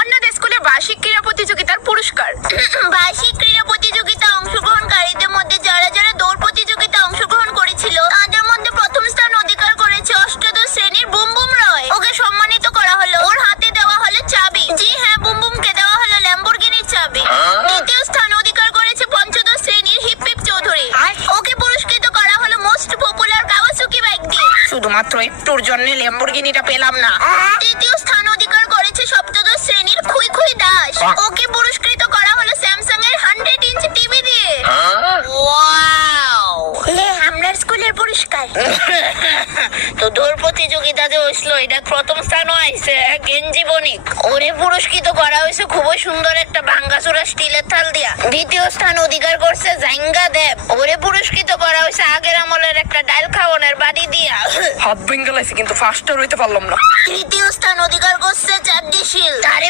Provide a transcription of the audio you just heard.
অন্যদের স্কুলে বার্ষিক ক্রীড়া প্রতিযোগিতার পুরস্কার। বার্ষিক ক্রীড়া প্রতিযোগিতা অংশগ্রহণকারীদের মধ্যে যারা যারা দৌড় প্রতিযোগিতা অংশগ্রহণ করেছিল তাদের মধ্যে প্রথম স্থান অধিকার করেছে অষ্টদশ শ্রেণীর বুম বুম রয়। ওকে সম্মানিত করা হলো। ওর হাতে দেওয়া হলো চাবি। জি হ্যাঁ, বুম বুমকে দেওয়া হলো ল্যাম্বরগিনির চাবি। দ্বিতীয় স্থান অধিকার করেছে পঞ্চদশ শ্রেণীর হিপ হিপ চৌধুরী। ওকে পুরস্কৃত করা হলো মোস্ট পপুলার কাওয়াসাকি বাইক দিয়ে। শুধুমাত্র একটুর জন্য ল্যাম্বরগিনিটা পেলাম না। তৃতীয় স্থান অধিকার করেছে সপ্তদশ শ্রেণীর খুই খুই দাস। ওকে পুরস্কৃত করা হলো স্যামসাং এর 100 ইঞ্চ টিভি দিয়ে। ওয়াও! আমরা স্কুলের পুরস্কার। তো দৌড় প্রতিযোগিতা যে হইছিল এটা প্রথম স্থানও আইছে গেঞ্জি বণিক। ওরে পুরস্কৃত করা হয়েছে খুবই সুন্দর একটা ভাঙ্গাচোরা স্টিলের থাল দিয়া। দ্বিতীয় স্থান অধিকার করছে জাইঙ্গা দেব। ওরে পুরস্কৃত করা হয়েছে আগের আমলের একটা ডাল খাওয়ানোর বাড়ি দিয়া। হাত ভেঙে গেছে কিন্তু ফার্স্টার হইতে পারলাম না। তৃতীয় স্থান অধিকার করছে চাঁদনি শীল। তারে